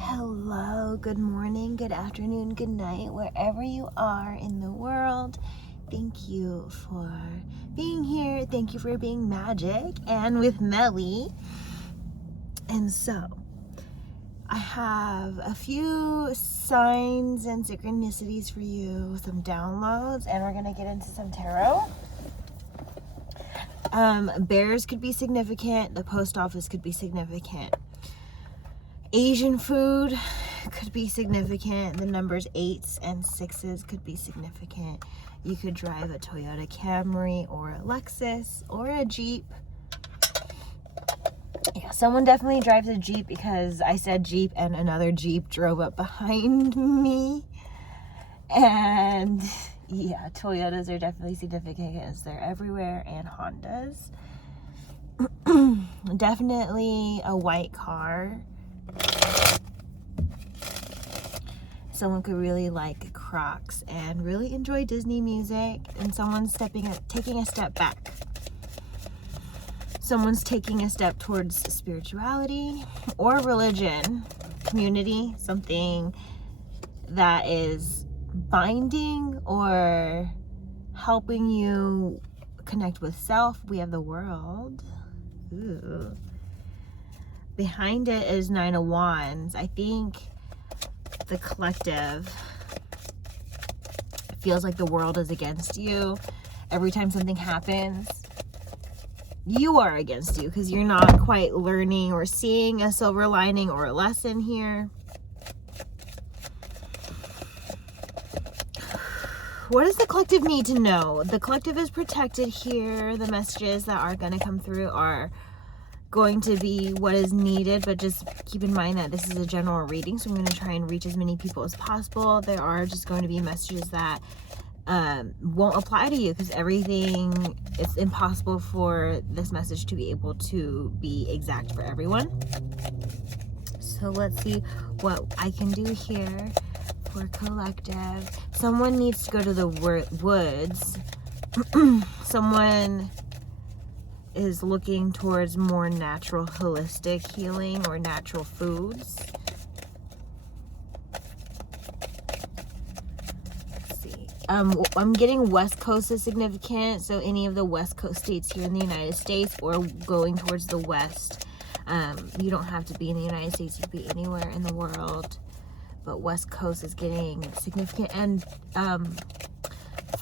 Hello, good morning, good afternoon, good night, wherever you are in the world. Thank you for being here. Thank you for being magic and with Melly. And so, I have a few signs and synchronicities for you, some downloads, and we're going to get into some tarot. Bears could be significant. The post office could be significant. Asian food could be significant. The numbers 8s and 6s could be significant. You could drive a Toyota Camry or a Lexus or a Jeep. Yeah, someone definitely drives a Jeep because I said Jeep and another Jeep drove up behind me. And yeah, Toyotas are definitely significant because they're everywhere, and Hondas. Definitely a white car. Someone could really like Crocs and really enjoy Disney music, and someone's taking a step back. Someone's taking a step towards spirituality or religion, community, something that is binding or helping you connect with self. We have the world. Ooh. Behind it is 9 of Wands. I think the collective feels like the world is against you. Every time something happens, you are against you because you're not quite learning or seeing a silver lining or a lesson here. What does the collective need to know? The collective is protected here. The messages that are going to come through are going to be what is needed, but just keep in mind that this is a general reading, so I'm going to try and reach as many people as possible. There are just going to be messages that won't apply to you because it's impossible for this message to be able to be exact for everyone. So let's see what I can do here for collective. Someone needs to go to the woods. Someone is looking towards more natural, holistic healing or natural foods. Let's see. I'm getting West Coast is significant, so any of the West Coast states here in the United States or going towards the West. You don't have to be in the United States, you could be anywhere in the world, but West Coast is getting significant. And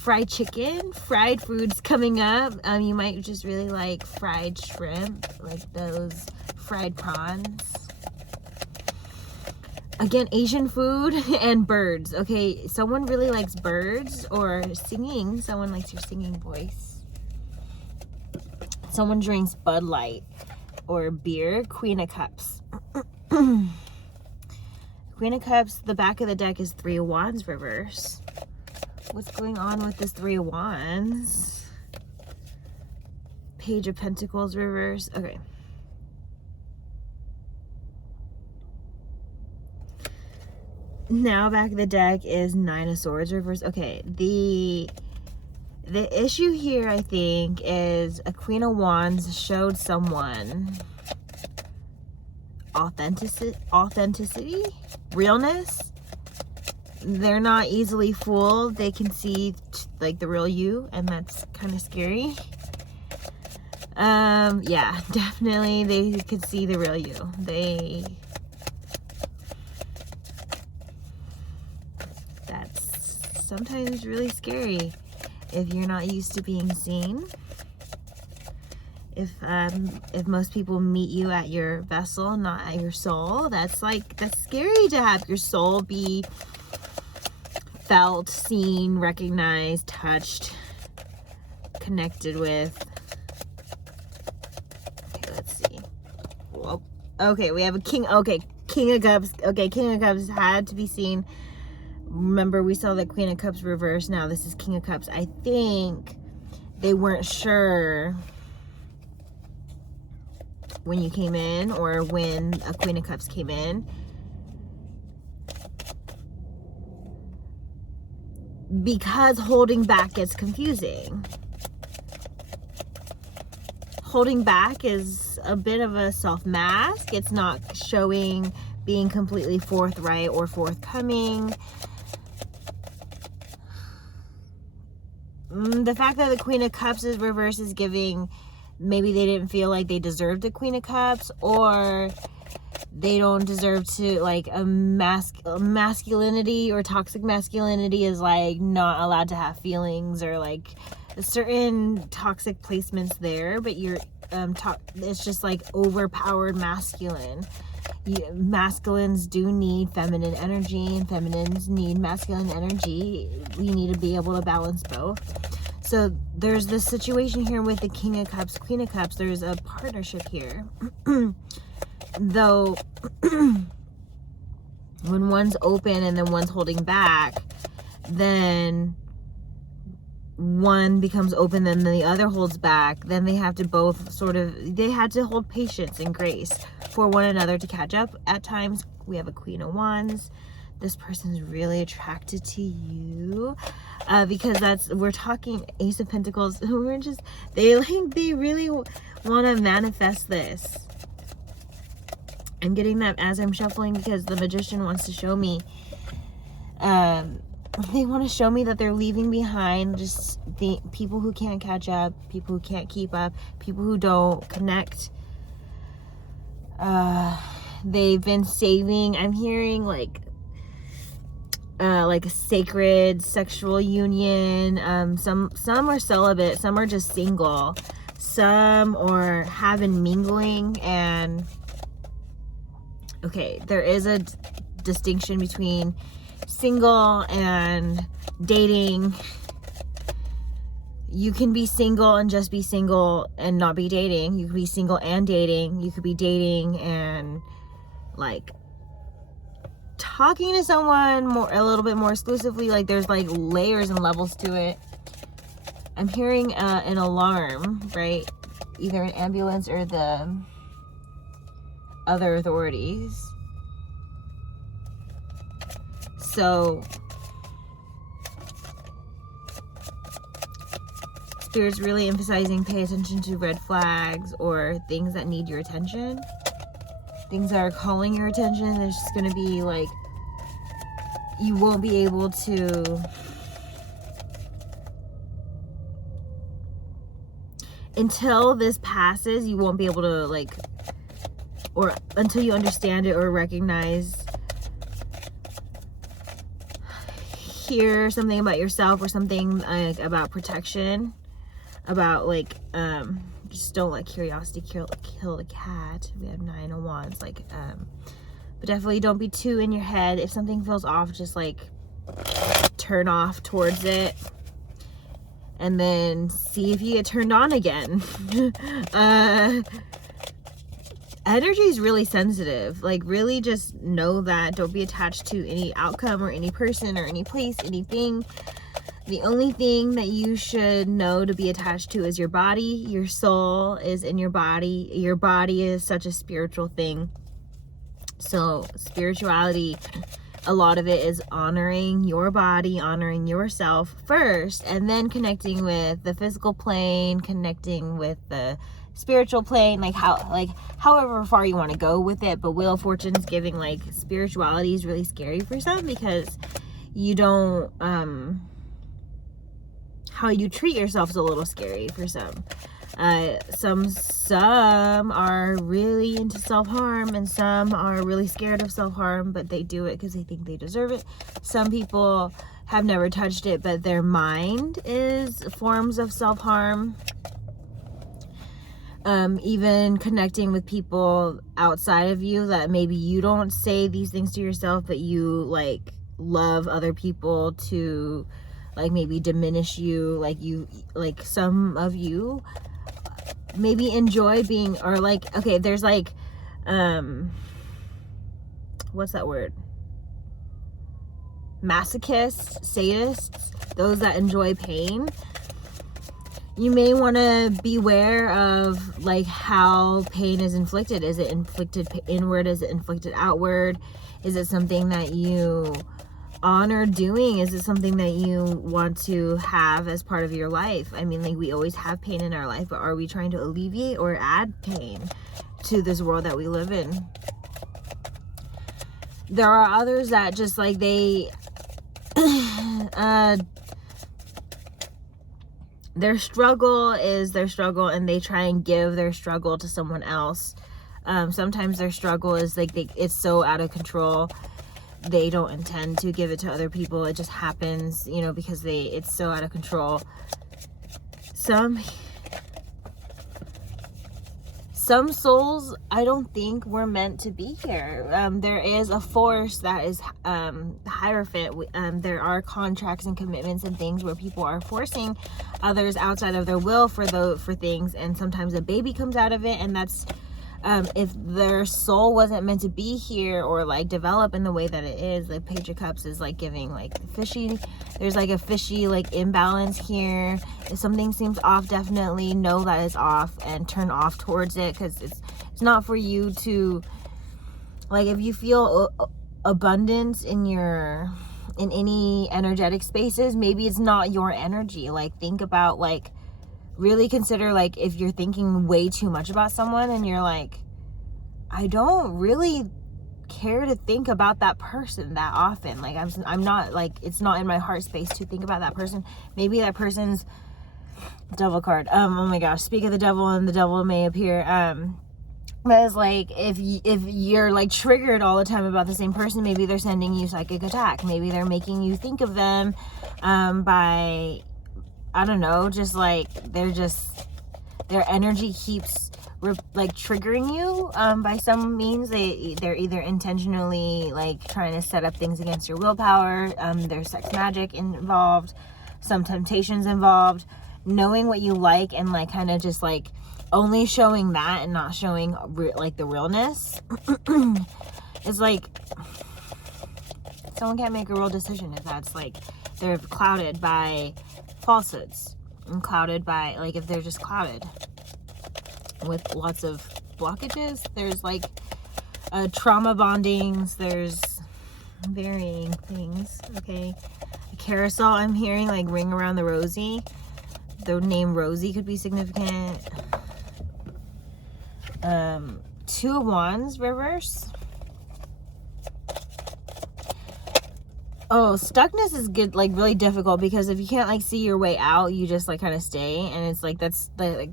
fried chicken, fried foods coming up. You might just really like fried shrimp, like those fried prawns. Again, Asian food and birds. Okay, someone really likes birds or singing. Someone likes your singing voice. Someone drinks Bud Light or beer. Queen of Cups. Queen of Cups, the back of the deck is 3 of Wands reverse. What's going on with this 3 of Wands? Page of Pentacles reverse. Okay. Now back of the deck is 9 of Swords reverse. Okay, the issue here, I think, is a Queen of Wands showed someone authenticity, realness. They're not easily fooled. They can see like the real you, and that's kind of scary. Yeah, definitely they could see the real you. That's sometimes really scary if you're not used to being seen. If most people meet you at your vessel, not at your soul, that's scary to have your soul be felt, seen, recognized, touched, connected with. Okay, let's see. Whoa. Okay, we have a king. Okay, King of Cups. Okay, King of Cups had to be seen. Remember, we saw the Queen of Cups reverse. Now this is King of Cups. I think they weren't sure when you came in or when a Queen of Cups came in. Because holding back gets confusing. Holding back is a bit of a self mask. It's not showing being completely forthright or forthcoming. The fact that the Queen of Cups is reversed is giving maybe they didn't feel like they deserved the Queen of Cups, or they don't deserve to, like, a masculinity or toxic masculinity is like not allowed to have feelings, or like certain toxic placements there, but you're it's just like overpowered masculine. Masculines do need feminine energy, and feminines need masculine energy. We need to be able to balance both. So there's this situation here with the King of Cups, Queen of Cups. There's a partnership here. Though when one's open and then one's holding back, then one becomes open, then the other holds back. Then they have to both they had to hold patience and grace for one another to catch up. At times we have a Queen of Wands. This person's really attracted to you, because we're talking Ace of Pentacles. They really want to manifest this. I'm getting that as I'm shuffling, because the Magician wants to show me, they want to show me that they're leaving behind just the people who can't catch up, people who can't keep up, people who don't connect. They've been saving, I'm hearing like a sacred sexual union. Some are celibate, some are just single, some are having mingling. And okay, there is a distinction between single and dating. You can be single and just be single and not be dating. You could be single and dating. You could be dating and like talking to someone a little bit more exclusively. Like there's like layers and levels to it. I'm hearing an alarm, right? Either an ambulance or the other authorities. So Spirit's really emphasizing pay attention to red flags or things that need your attention. Things that are calling your attention. There's just going to be like, you won't be able to, until this passes, you won't be able to like, or until you understand it or recognize, hear something about yourself or something like about protection, about like, just don't let curiosity kill the cat. We have 9 of Wands, like, but definitely don't be too in your head. If something feels off, just like turn off towards it and then see if you get turned on again. Energy is really sensitive. Like, really just know that. Don't be attached to any outcome or any person or any place, anything. The only thing that you should know to be attached to is your body. Your soul is in your body. Your body is such a spiritual thing. So spirituality, a lot of it is honoring your body, honoring yourself first, and then connecting with the physical plane, connecting with the spiritual plane, like however far you want to go with it. But Wheel of Fortune's giving like spirituality is really scary for some, because you don't, how you treat yourself is a little scary for some. Some are really into self-harm, and some are really scared of self-harm, but they do it because they think they deserve it. Some people have never touched it, but their mind is forms of self-harm. Even connecting with people outside of you that maybe you don't say these things to yourself, but you like love other people to like maybe diminish you. Like some of you maybe enjoy being, or like, okay, there's like, what's that word? Masochists, sadists, those that enjoy pain. You may want to beware of like how pain is inflicted. Is it inflicted inward? Is it inflicted outward? Is it something that you honor doing? Is it something that you want to have as part of your life? I mean, like, we always have pain in our life, but are we trying to alleviate or add pain to this world that we live in? There are others that just like they their struggle is their struggle, and they try and give their struggle to someone else. Sometimes their struggle is like it's so out of control, they don't intend to give it to other people. It just happens, you know, because it's so out of control. Some souls, I don't think were meant to be here. There is a force that is Hierophant. There are contracts and commitments and things where people are forcing others outside of their will for things, and sometimes a baby comes out of it, and that's if their soul wasn't meant to be here or like develop in the way that it is. The Page of Cups is like giving like fishy, there's like a fishy like imbalance here. If something seems off, definitely know that it's off and turn off towards it, because it's not for you to, like, if you feel abundance in any energetic spaces, maybe it's not your energy. Like, think about, like, really consider, like, if you're thinking way too much about someone and you're like, I don't really care to think about that person that often. Like, I'm not, like, it's not in my heart space to think about that person. Maybe that person's Devil card. Oh my gosh, speak of the devil and the devil may appear. But it's like, if you're like triggered all the time about the same person, maybe they're sending you psychic attack. Maybe they're making you think of them by, I don't know, just like their energy keeps like triggering you by some means. They're either intentionally like trying to set up things against your willpower. There's sex magic involved, some temptations involved. Knowing what you like and like kind of just like only showing that and not showing like the realness is like, someone can't make a real decision if that's like they're clouded by falsehoods and clouded by, like, if they're just clouded with lots of blockages. There's like trauma bondings, there's varying things. Okay, a carousel, I'm hearing like ring around the rosy. The name Rosie could be significant. Two of Wands reverse. Oh, stuckness is good, like really difficult, because if you can't like see your way out, you just like kind of stay, and it's like that's like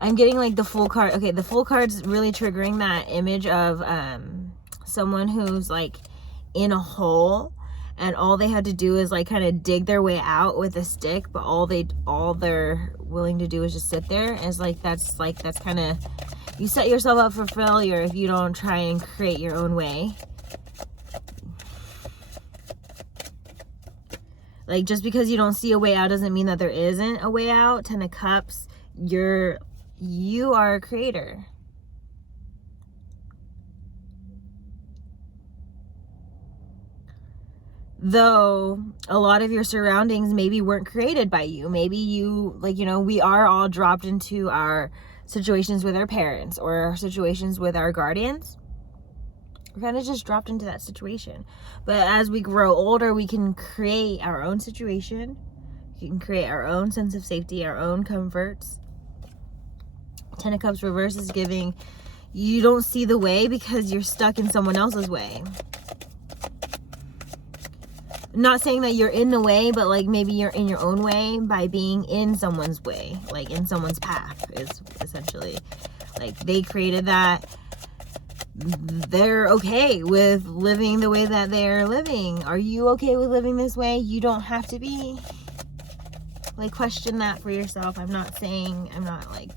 I'm getting like the Fool card. Okay, the Fool card's really triggering that image of someone who's like in a hole, and all they had to do is like kind of dig their way out with a stick, but all they're willing to do is just sit there. It's like that's kind of, you set yourself up for failure if you don't try and create your own way. Like, just because you don't see a way out doesn't mean that there isn't a way out. 10 of Cups, you are a creator. Though a lot of your surroundings maybe weren't created by you. Maybe you, like, you know, we are all dropped into our situations with our parents or our situations with our guardians. We're kind of just dropped into that situation. But as we grow older, we can create our own situation. We can create our own sense of safety, our own comforts. 10 of Cups reverse is giving, you don't see the way because you're stuck in someone else's way. Not saying that you're in the way, but like maybe you're in your own way by being in someone's way, like in someone's path is essentially, like, they created that. They're okay with living the way that they're living. Are you okay with living this way? You don't have to be. Like, question that for yourself. I'm not like,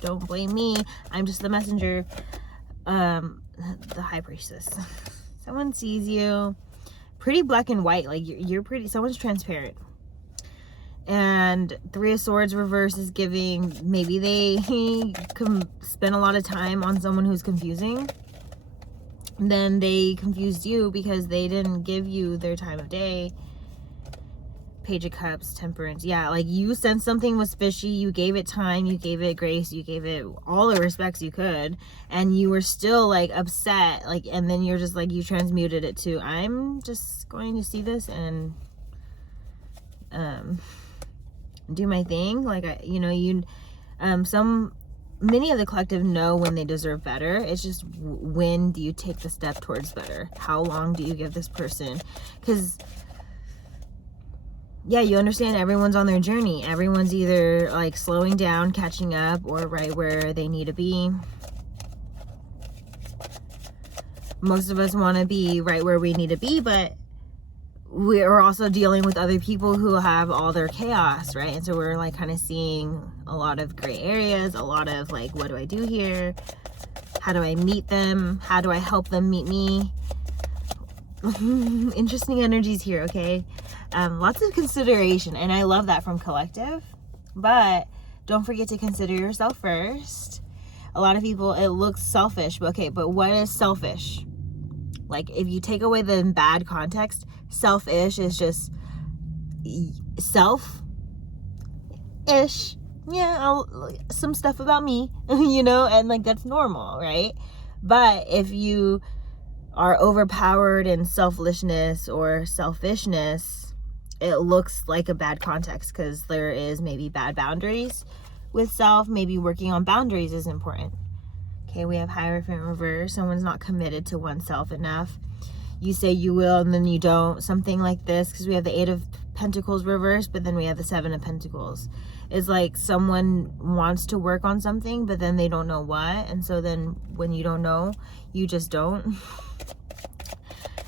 don't blame me. I'm just the messenger. The High Priestess. Someone sees you. Pretty black and white, like you're pretty, someone's transparent. And 3 of Swords reverse is giving, maybe they can spend a lot of time on someone who's confusing. Then they confused you because they didn't give you their time of day. Page of Cups, Temperance. Yeah, like you sensed something was fishy, you gave it time, you gave it grace, you gave it all the respects you could, and you were still like upset, like, and then you're just like, you transmuted it to, I'm just going to see this and do my thing. Like, some many of the collective know when they deserve better. It's just when do you take the step towards better? How long do you give this person? Because yeah, you understand everyone's on their journey. Everyone's either like slowing down, catching up, or right where they need to be. Most of us want to be right where we need to be, but we're also dealing with other people who have all their chaos, right? And so we're like kind of seeing a lot of gray areas, a lot of like, what do I do here? How do I meet them? How do I help them meet me? Interesting energies here, okay? Lots of consideration, and I love that from collective, but don't forget to consider yourself first. A lot of people, it looks selfish, but okay, but what is selfish? Like, if you take away the bad context, selfish is just self-ish. Yeah, some stuff about me, you know, and like that's normal, right? But if you are overpowered in selfishness or selfishness, it looks like a bad context because there is maybe bad boundaries with self. Maybe working on boundaries is important. Okay, we have Hierophant reverse. Someone's not committed to oneself enough. You say you will and then you don't. Something like this, because we have the 8 of Pentacles reverse, but then we have the 7 of Pentacles. It's like someone wants to work on something, but then they don't know what. And so then when you don't know, you just don't.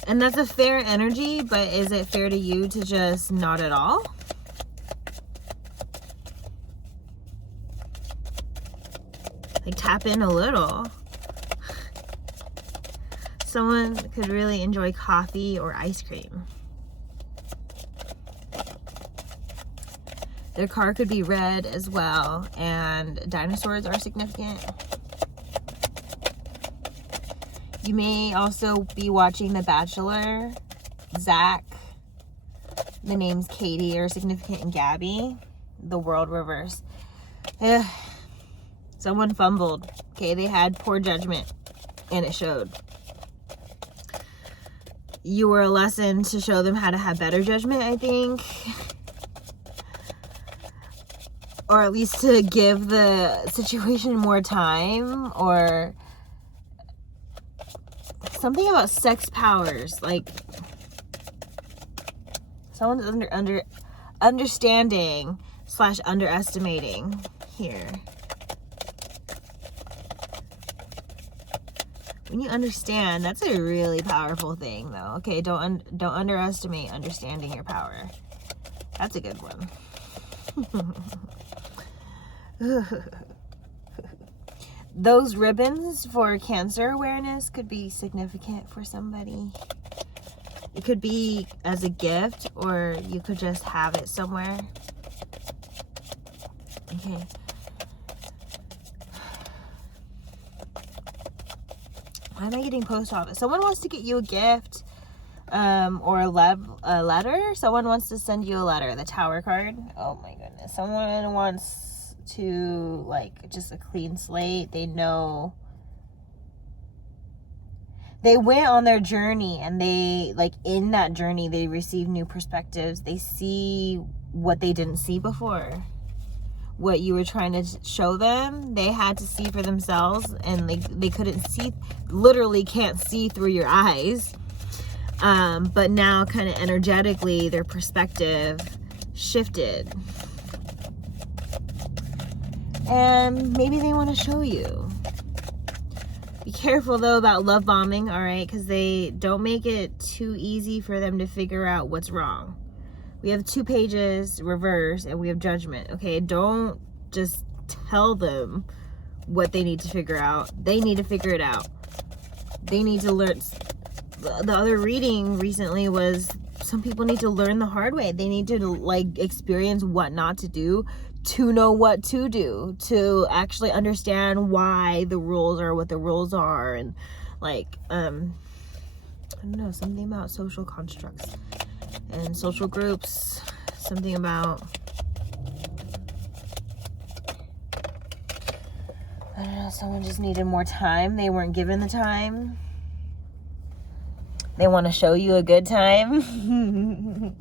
And that's a fair energy, but is it fair to you to just not at all? Like, tap in a little. Someone could really enjoy coffee or ice cream. Their car could be red as well, and dinosaurs are significant. You may also be watching The Bachelor. Zach, the names Katie are significant, and Gabby. The world reverse. Someone fumbled. Okay, they had poor judgment, and it showed. You were a lesson to show them how to have better judgment, I think. Or at least to give the situation more time, or something about sex powers. Like, someone's understanding / underestimating here. When you understand, that's a really powerful thing, though. Okay, don't underestimate understanding your power. That's a good one. Those ribbons for Cancer awareness could be significant for somebody. It could be as a gift, or you could just have it somewhere. Okay. Why am I getting post office? Someone wants to get you a gift, or a letter. Someone wants to send you a letter. The Tower card. Oh my goodness. Someone wants to, like, just a clean slate. They know they went on their journey, and they, like, in that journey, they receive new perspectives. They see what they didn't see before. What you were trying to show them, they had to see for themselves, and they couldn't see, literally can't see through your eyes. But now kind of energetically, their perspective shifted. And maybe they want to show you. Be careful though about love bombing, all right? Because they don't make it too easy for them to figure out what's wrong. We have 2 pages reverse, and we have judgment. Okay, don't just tell them what they need to figure out. They need to figure it out. They need to learn. The other reading recently was some people need to learn the hard way. They need to, like, experience what not to do to know what to do, to actually understand why the rules are what the rules are. And like, I don't know, something about social constructs and social groups, something about, I don't know, someone just needed more time. They weren't given the time. They want to show you a good time.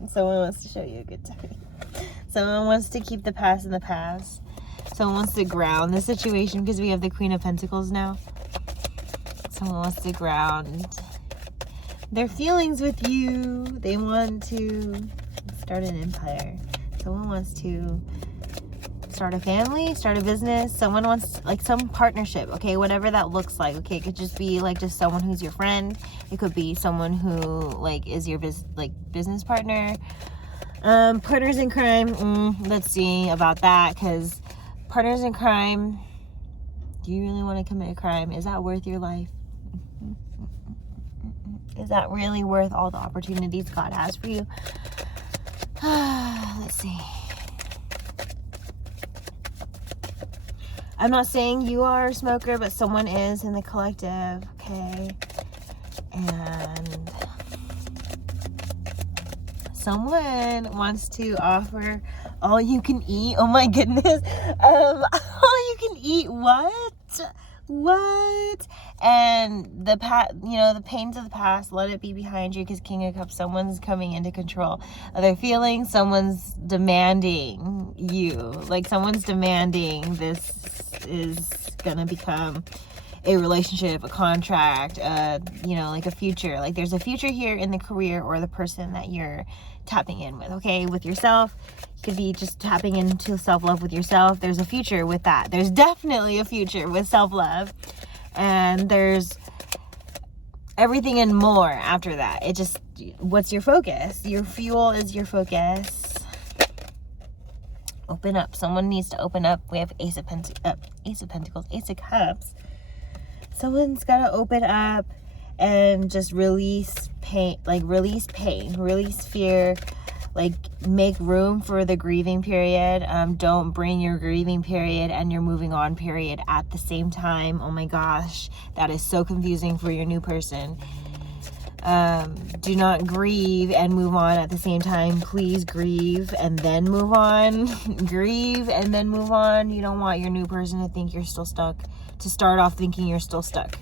Someone wants to show you a good time. Someone wants to keep the past in the past. Someone wants to ground the situation because we have the Queen of Pentacles now. Someone wants to ground their feelings with you. They want to start an empire. Someone wants to start a family, start a business. Someone wants like some partnership, okay, whatever that looks like. Okay, it could just be like just someone who's your friend. It could be someone who like is your business partner. Partners in crime, let's see about that, because partners in crime, do you really want to commit a crime? Is that worth your life? Is that really worth all the opportunities God has for you? Let's see. I'm not saying you are a smoker, but someone is in the collective, okay? And someone wants to offer all you can eat. Oh my goodness. All you can eat what? And the the pains of the past, let it be behind you, because King of Cups, someone's coming into control of their feelings. Someone's demanding you. Like someone's demanding this is gonna become a relationship, a contract, like a future. Like there's a future here in the career or the person that you're tapping in with, okay? With yourself. You could be just tapping into self-love with yourself. There's a future with that. There's definitely a future with self-love. And there's everything and more after that. It just, what's your focus? Your fuel is your focus. Open up. Someone needs to open up. We have Ace of Pentacles, Ace of Cups. Someone's got to open up and just release pain, release fear, make room for the grieving period. Don't bring your grieving period and your moving on period at the same time. Oh my gosh, that is so confusing for your new person. Do not grieve and move on at the same time. Please grieve and then move on. Grieve and then move on. You don't want your new person to think you're still stuck. To start off thinking you're still stuck.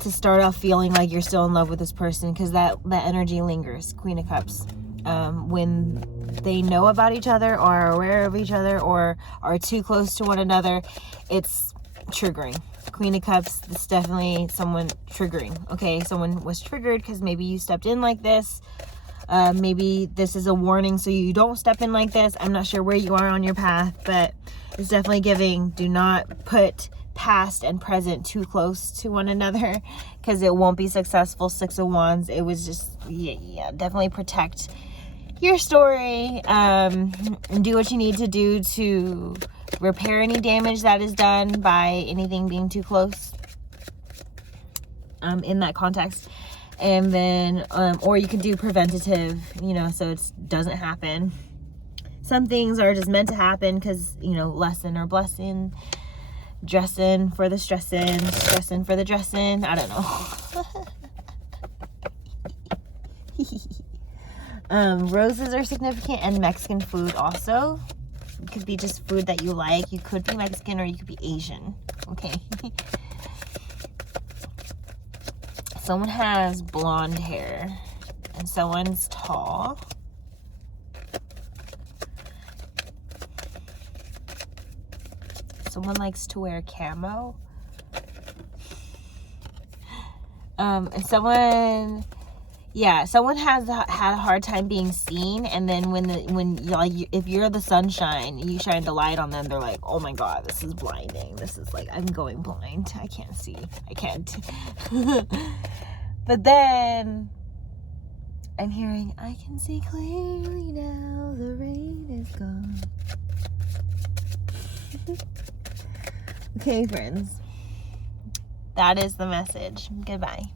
To start off feeling like you're still in love with this person, because that energy lingers. Queen of Cups. When they know about each other or are aware of each other or are too close to one another, it's triggering. Queen of Cups, it's definitely someone triggering. Okay, someone was triggered because maybe you stepped in like this. Maybe this is a warning so you don't step in like this. I'm not sure where you are on your path, but it's definitely giving. Do not put past and present too close to one another, because it won't be successful. 6 of Wands. It was just, yeah, definitely protect your story, and do what you need to do to repair any damage that is done by anything being too close, in that context. And then, or you can do preventative, so it doesn't happen. Some things are just meant to happen because, lesson or blessing. Dressing for the stressing for the dressing. I don't know. Roses are significant, and Mexican food also. It could be just food that you like. You could be Mexican or you could be Asian. Okay. Someone has blonde hair and someone's tall. Someone likes to wear camo. And someone has had a hard time being seen, and then if you're the sunshine, you shine the light on them, they're like, oh my god, this is blinding. This is like, I'm going blind. I can't see. I can't. But then I'm hearing, I can see clearly now, the rain is gone. Okay, friends. That is the message. Goodbye.